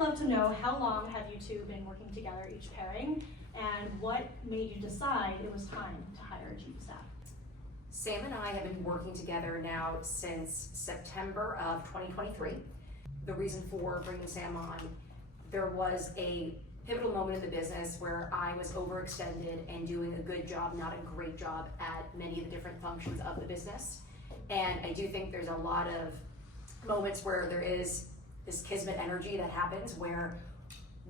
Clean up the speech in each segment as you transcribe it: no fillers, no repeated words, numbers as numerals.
love to know, how long have you two been working together, each pairing, and what made you decide it was time to hire a chief of staff? Sam and I have been working together now since September of 2023. The reason for bringing Sam on, there was a pivotal moment in the business where I was overextended and doing a good job, not a great job, at many of the different functions of the business. And I do think there's a lot of moments where there is this kismet energy that happens where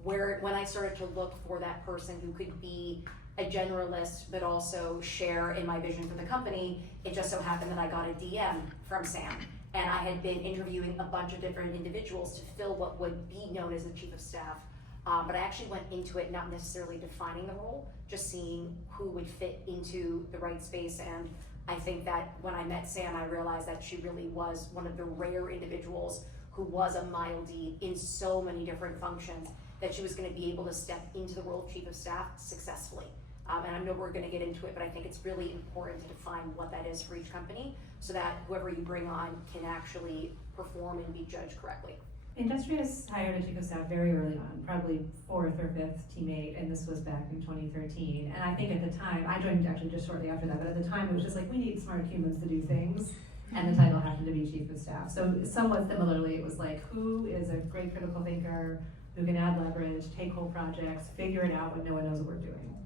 when I started to look for that person who could be a generalist but also share in my vision for the company, it just so happened that I got a DM from Sam. And I had been interviewing a bunch of different individuals to fill what would be known as the chief of staff. But I actually went into it not necessarily defining the role, just seeing who would fit into the right space. And I think that when I met Sam, I realized that she really was one of the rare individuals who was a mile deep in so many different functions, that she was going to be able to step into the role of chief of staff successfully. And I know we're going to get into it, but I think it's really important to define what that is for each company so that whoever you bring on can actually perform and be judged correctly. Industrious hired a chief of staff very early on, probably 4th or 5th teammate, and this was back in 2013. And I think at the time, I joined actually just shortly after that, but at the time it was just like, we need smart humans to do things, and the title happened to be chief of staff. So somewhat similarly, it was like, who is a great critical thinker, who can add leverage, take whole projects, figure it out when no one knows what we're doing.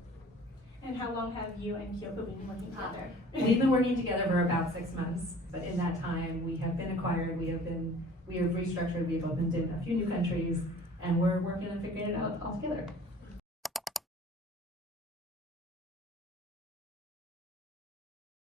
And how long have you and 𝗬𝗵𝗶𝗲 been working together? We've been working together for about 6 months, but in that time we have been acquired, we have restructured, we've opened in a few new countries, and we're working on figuring it out all together.